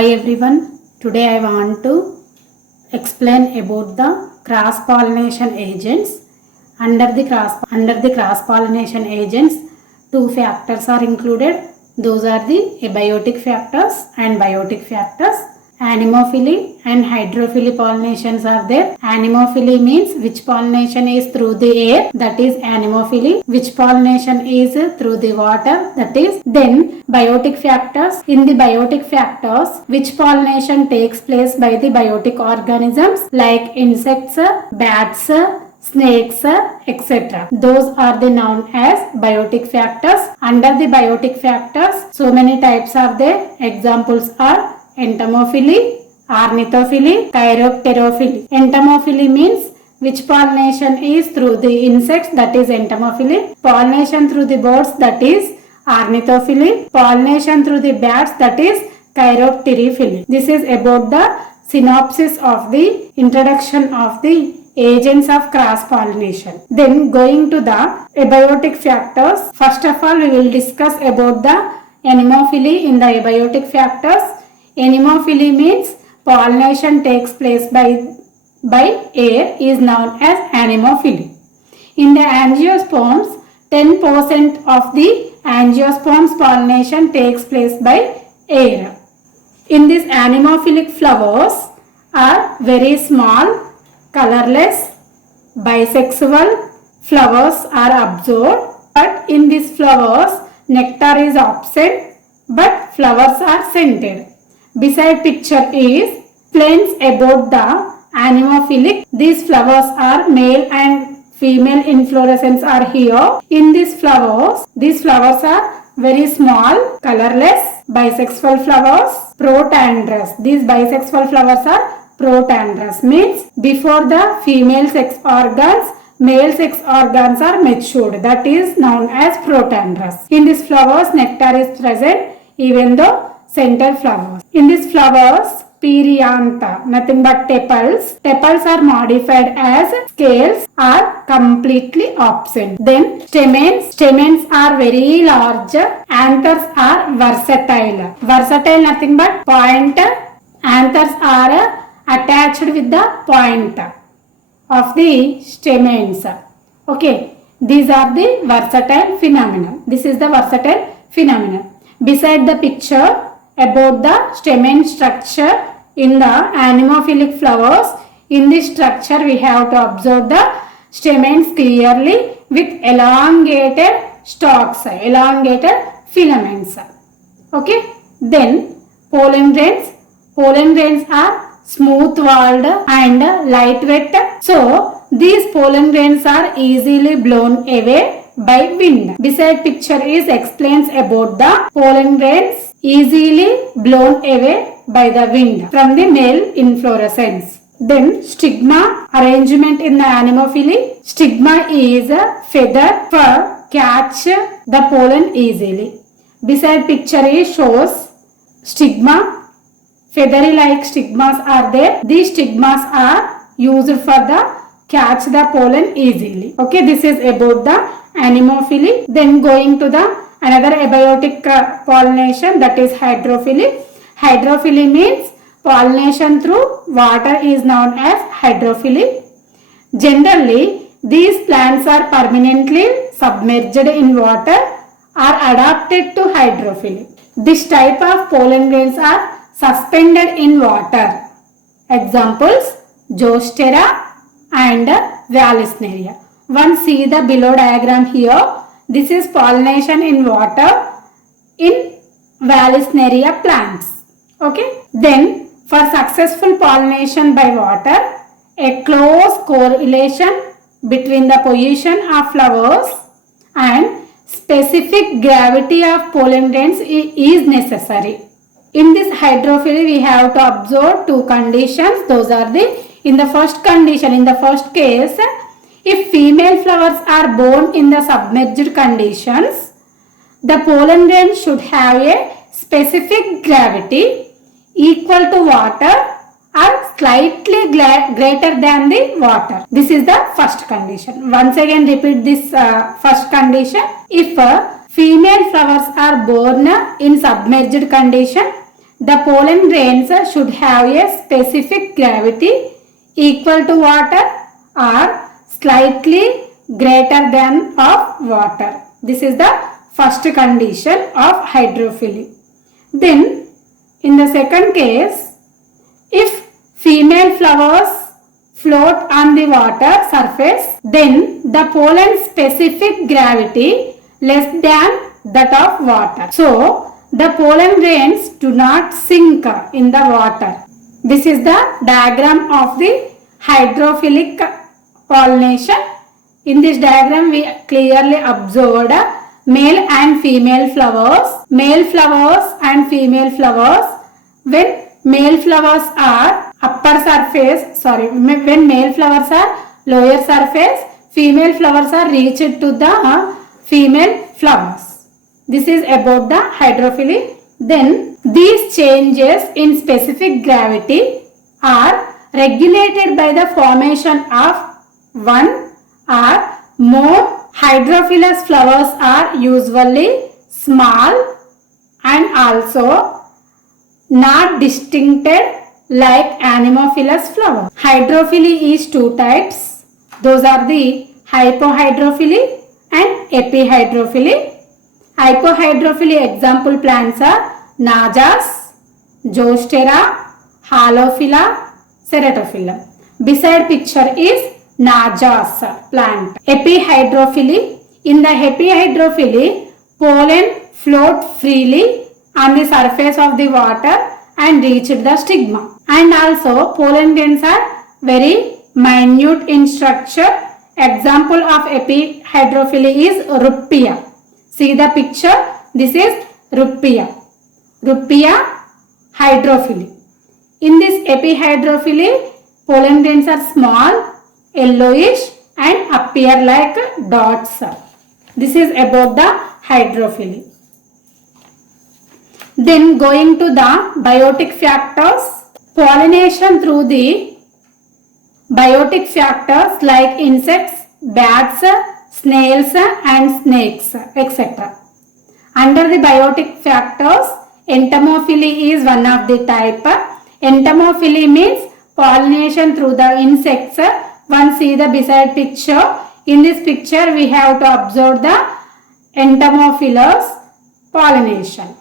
Hi everyone, today I want to explain about the cross pollination agents. Under the cross pollination agents, two factors are included. Those are the abiotic factors and biotic factors. Anemophily and hydrophily pollinations are there. Anemophily means which pollination is through the air, that is anemophily. Which pollination is through the water, that is. Then biotic factors. In the biotic factors, which pollination takes place by the biotic organisms like insects, bats, snakes, etc. Those are the known as biotic factors. Under the biotic factors, so many types are there. Examples are entomophily, ornithophily, chiropterophily. Entomophily means which pollination is through the insects, that is entomophily. Pollination through the birds, that is ornithophily. Pollination through the bats, that is chiropterophily. This is about the synopsis of the introduction of the agents of cross pollination. Then going to the abiotic factors. First of all, we will discuss about the anemophily in the abiotic factors. Anemophily means pollination takes place by air is known as anemophily. In the angiosperms, 10% of the angiosperms pollination takes place by air. In these anemophilic flowers are very small, colorless, bisexual flowers are observed, but in these flowers nectar is absent but flowers are scented. Beside picture is explains about the anemophilic. These flowers are male and female inflorescence are here. In these flowers are very small, colorless, bisexual flowers, protandrous. These bisexual flowers are protandrous, means before the female sex organs, male sex organs are matured. That is known as protandrous. In these flowers, nectar is present even though center flowers. In these flowers, periantha, nothing but tepals. Tepals are modified as scales are completely absent. Then stamens. Stamens are very large. Anthers are versatile. Versatile, nothing but point. Anthers are attached with the point of the stamens. Okay, these are the versatile phenomena. This is the versatile phenomenon. Beside the picture about the stamen structure in the anemophilic flowers, in this structure we have to observe the stamens clearly with elongated stalks, elongated filaments. Okay, then pollen grains. Pollen grains are smooth walled and lightweight, so these pollen grains are easily blown away by wind. Beside picture is explains about the pollen grains easily blown away by the wind from the male inflorescence. Then stigma arrangement in the anemophily. Stigma is a feather for catch the pollen easily. Beside picture is shows stigma. Feathery like stigmas are there. These stigmas are used for the catch the pollen easily. Okay, this is about the anemophily. Then going to the another abiotic pollination, that is hydrophily. Hydrophily means pollination through water is known as hydrophily. Generally, these plants are permanently submerged in water or adapted to hydrophily. This type of pollen grains are suspended in water. Examples, Zostera and Vallisneria. One see the below diagram here. This is pollination in water in Vallisneria plants. Okay. Then for successful pollination by water, a close correlation between the position of flowers and specific gravity of pollen grains is necessary. In this hydrophily, we have to observe two conditions. Those are in the first condition, in the first case, if female flowers are born in the submerged conditions, the pollen grain should have a specific gravity equal to water or slightly greater than the water. This is the first condition. Once again repeat this first condition. If female flowers are born in submerged condition, the pollen grains should have a specific gravity equal to water or slightly greater than of water. This is the first condition of hydrophily. Then in the second case, if female flowers float on the water surface, then the pollen specific gravity less than that of water. So the pollen grains do not sink in the water. This is the diagram of the hydrophilic pollination. In this diagram we clearly observed male and female flowers. Male flowers and female flowers. When male flowers are upper surface, when male flowers are lower surface, female flowers are reached to the female flowers. This is about the hydrophily. Then these changes in specific gravity are regulated by the formation of one or more hydrophilous flowers are usually small and also not distincted like anemophilous flower. Hydrophily is two types. Those are the hypohydrophily and epihydrophily. Hypohydrophily example plants are Najas, Zostera, Halophila, Ceratophyllum. Beside picture is Najas plant. Epihydrophily. In the epihydrophily, pollen float freely on the surface of the water and reach the stigma. And also pollen grains are very minute in structure. Example of epihydrophily is Ruppia. See the picture. This is Ruppia. Ruppia hydrophily. In this epihydrophily, pollen grains are small, yellowish and appear like dots. This is about the hydrophily. Then going to the biotic factors. Pollination through the biotic factors like insects, bats, snails and snakes, etc. Under the biotic factors, entomophily is one of the type. Entomophily means pollination through the insects. One see the beside picture. In this picture we have to observe the entomophilous pollination.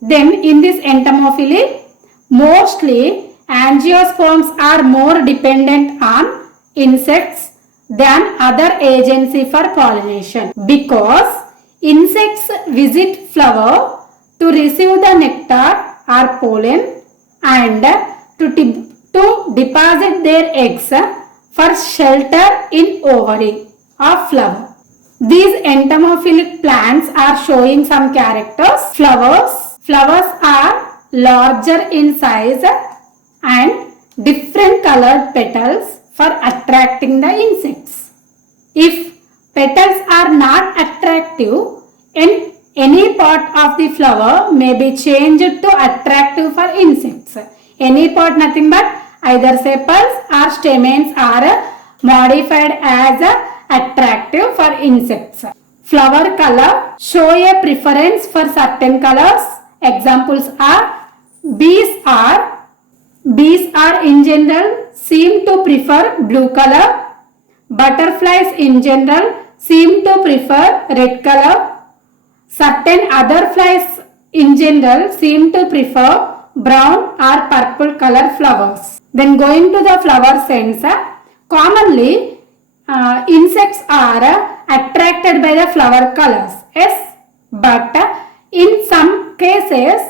Then in this entomophily, mostly angiosperms are more dependent on insects than other agency for pollination, because insects visit flower to receive the nectar or pollen and to deposit their eggs for shelter in ovary of flower. These entomophilic plants are showing some characters. Flowers are larger in size and different colored petals for attracting the insects. If petals are not attractive, any part of the flower may be changed to attractive for insects. Any part, nothing but either sepals or stamens are modified as attractive for insects. Flower color show a preference for certain colors. Examples are bees are in general seem to prefer blue color. Butterflies in general seem to prefer red color. Certain other flies in general seem to prefer brown or purple color flowers. Then going to the flower scents, commonly insects are attracted by the flower colors. Yes, but in some cases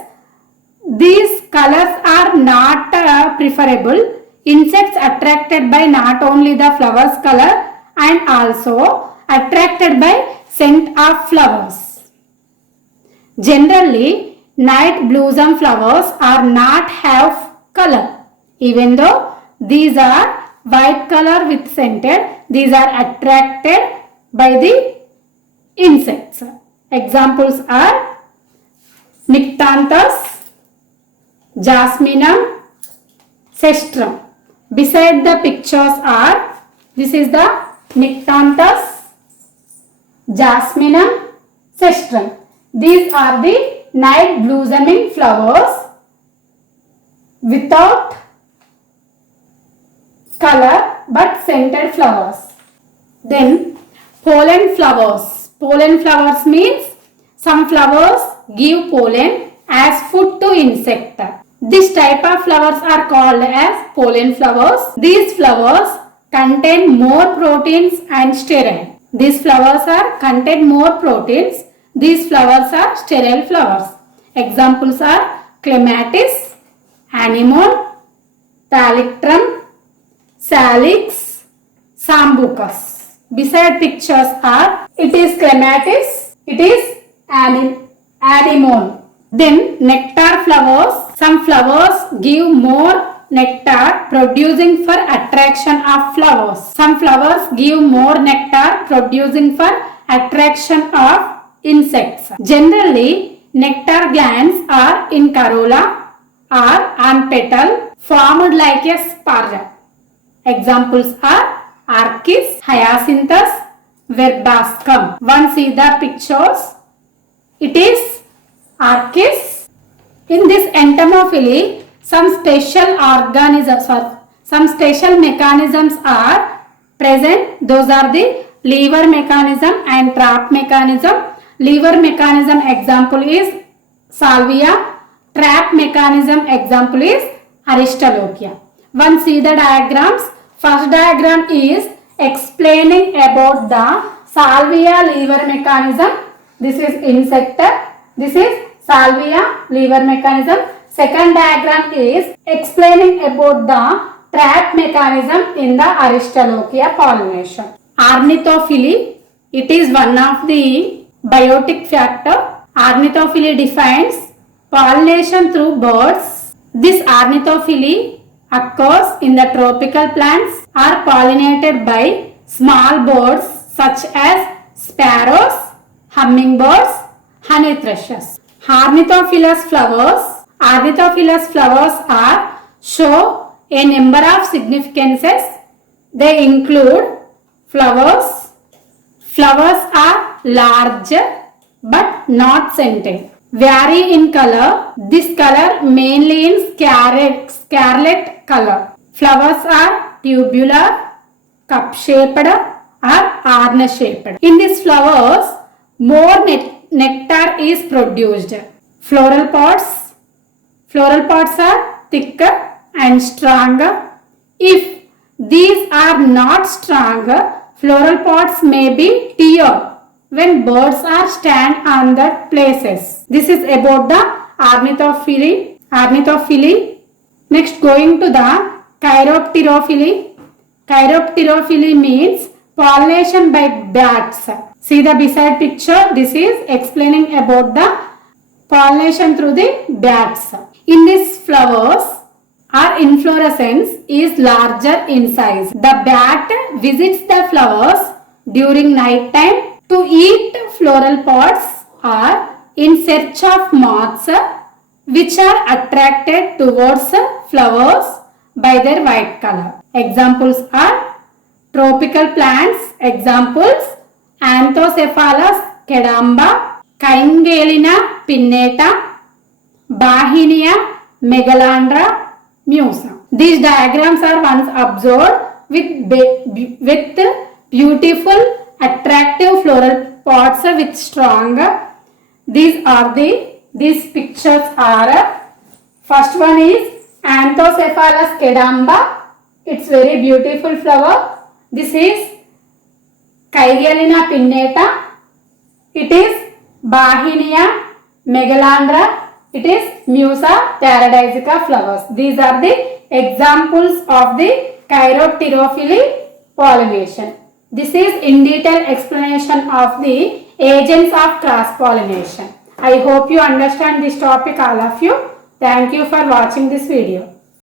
these colors are not preferable. Insects attracted by not only the flowers color and also attracted by scent of flowers. Generally, night blossom flowers are not have color. Even though these are white color with scented, these are attracted by the insects. Examples are Nyctanthus, Jasminum, Cestrum. Beside the pictures are, this is the Nyctanthus, Jasminum, Cestrum. These are the night blossoming flowers. without color but scented flowers. Then pollen flowers. Pollen flowers means some flowers give pollen as food to insect. This type of flowers are called as pollen flowers. These flowers contain more proteins and sterile. These flowers contain more proteins. These flowers are sterile flowers. Examples are clematis, anemone, thalictrum, salix, sambucus. Beside pictures are, it is clematis, it is anemone. Then nectar flowers. Some flowers give more nectar producing for attraction of flowers. Some flowers give more nectar producing for attraction of insects. Generally, nectar glands are in corolla or on petal formed like a spire. Examples are orchis, hyacinthus, verbascum. One see the pictures. It is orchis. In this entomophily, some special mechanisms are present. Those are the lever mechanism and trap mechanism. Lever mechanism example is salvia. Trap mechanism example is aristolochia. One see the diagrams. First diagram is explaining about the salvia lever mechanism. This is insecta. This is salvia lever mechanism. Second diagram is explaining about the trap mechanism in the aristolochia pollination. Ornithophily, it is one of the biotic factor. Ornithophily defines pollination through birds. This ornithophily occurs in the tropical plants are pollinated by small birds such as sparrows, hummingbirds, honey thrushes. Ornithophilous flowers are show a number of significances. They include flowers. Flowers are large but not scented. Vary in color. This color mainly in scarlet color. Flowers are tubular, cup-shaped or urn-shaped. In these flowers, more nectar is produced. Floral pods are thicker and stronger. If these are not strong, floral pods may be tear when birds are stand on the places. This is about the ornithophily. Next, going to the chiropterophily. Chiropterophily means pollination by bats. See the beside picture. This is explaining about the pollination through the bats. In these flowers, our inflorescence is larger in size. The bat visits the flowers during night time to eat floral pods or in search of moths which are attracted towards flowers by their white color. Examples are tropical plants. Examples Anthocephalus kedamba, Caingalina pinnata, Bahinia megalandra musa. These diagrams are once observed with beautiful attractive floral pods with strong. These pictures are, first one is Anthocephalus kedamba. It's very beautiful flower. This is Caingalina pinnata. It is Bahinia megalandra. It is Musa paradisiaca flowers. These are the examples of the chiropterophily pollination. This is in detail explanation of the agents of cross pollination. I hope you understand this topic, all of you. Thank you for watching this video.